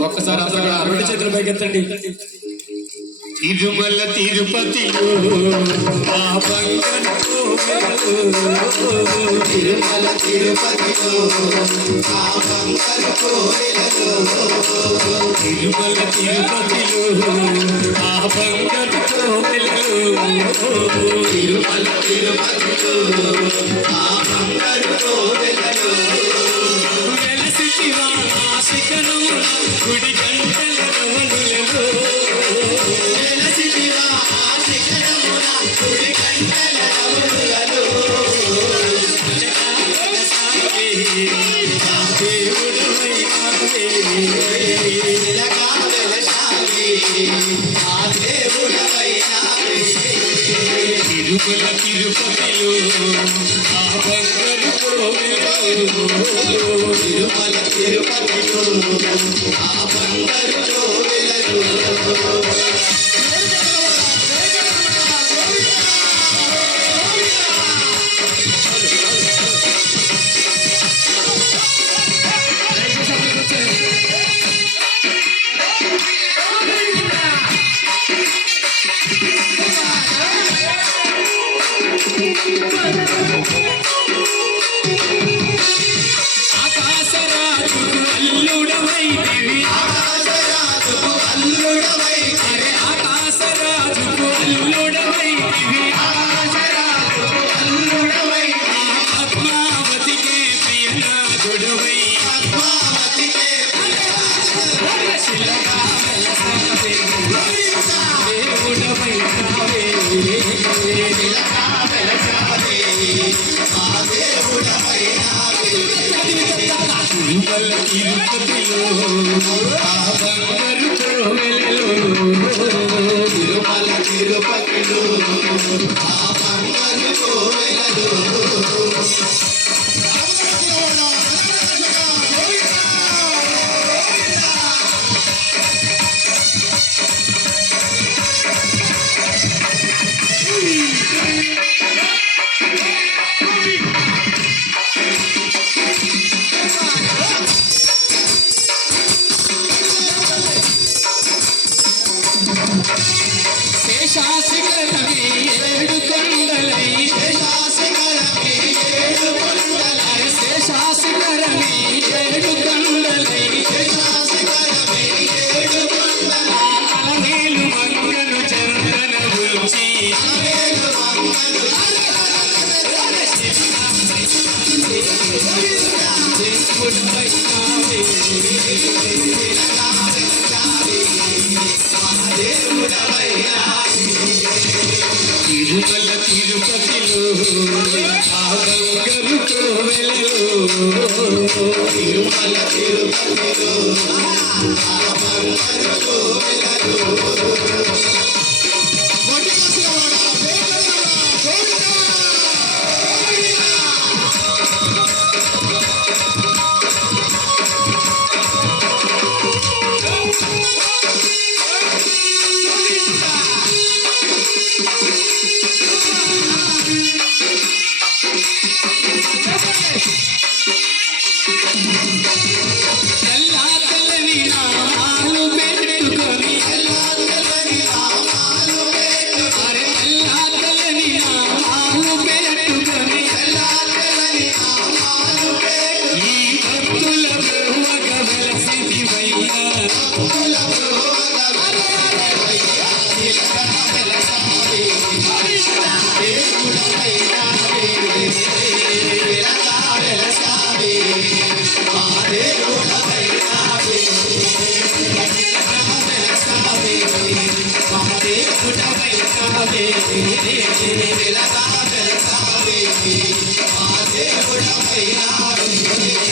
ఒక్కసారి అందరూ రెండు చేతులు పైకెత్తండి. తిరుమల తిరుపతిలో ఆ బంగారు తిరుమల తిరుపతిలో ఆ బంగారు కోవెలలో తిరుమల తిరుపతిలో ఆ బంగారు కోవెలలో తిరుమల తిరుపతిలో ఆ బంగారు కోవెలలో వెలసితివా ఆ శిఖరమున గుడి గంటల రవణులలో వెలసితివా ఆ శిఖరమున గుడి గంటల రవణులలో దేవుడవై నావే వెలగా వెలసావే ఆ దేవుడవై నావే తిరుమల తిరుపతిలో ఆ బంగారు కోవెలలో తిరుమల తిరుపతిలో ఆ బంగారు కోవెలలో ఆకాశరాజుకు అల్లుడవైతివి ఆకాశరాజుకు అల్లుడవైతివి అరే ఆకాశరాజుకు అల్లుడవైతివి ఆకాశరాజుకు అల్లుడవైతివి పద్మావతికే ప్రియనాథుడవై పద్మావతికే శిలగా వెలసావే దేవుడవై నావే వెలగా వెలసావే మా దేవుడవై నావే తిరుమల తిరుపతిలో ఆ బంగారు కోవెలలో తిరుమల తిరుపతిలో ఆ బంగారు కోవెలలో శేషాశిఖరమే ఏడు కొండలై శేషాశిఖరమే ఏడు కొండలై శేషాశిఖరమే ఏడు కొండలై శేషాశిఖరమే ఏడు కొండలై అలమేలు మంగను చందన ఉంచి అలమేలు మంగను దేవుడవై నావే దేవుడవై నావే తిరుమల తిరుపతిలో ఆ బంగారు కోవెలలో తిరుమల తిరుపతిలో ఆ బంగారు కోవెలలో తెల్లా తెల్లని నామాలు పెట్టుకొని తెల్లా తెల్లని నామాలు పెట్టుకొని అరే తెల్లా తెల్లని నామాలు పెట్టుకొని తెల్లా తెల్లని నామాలు పెట్టుకొని ఈ భక్తుల బ్రహ్మగ వెలసిదివయ్యా భక్తుల బ్రోవగ వెలసావయ్యా వెలగా వెలసావే దేవుడవై నావే వెలగా వెలసావే మా దేవుడవై నావే వెలగా వెలసావే మా దేవుడవై నావే వెలగా వెలసావే మా దేవుడవై నావే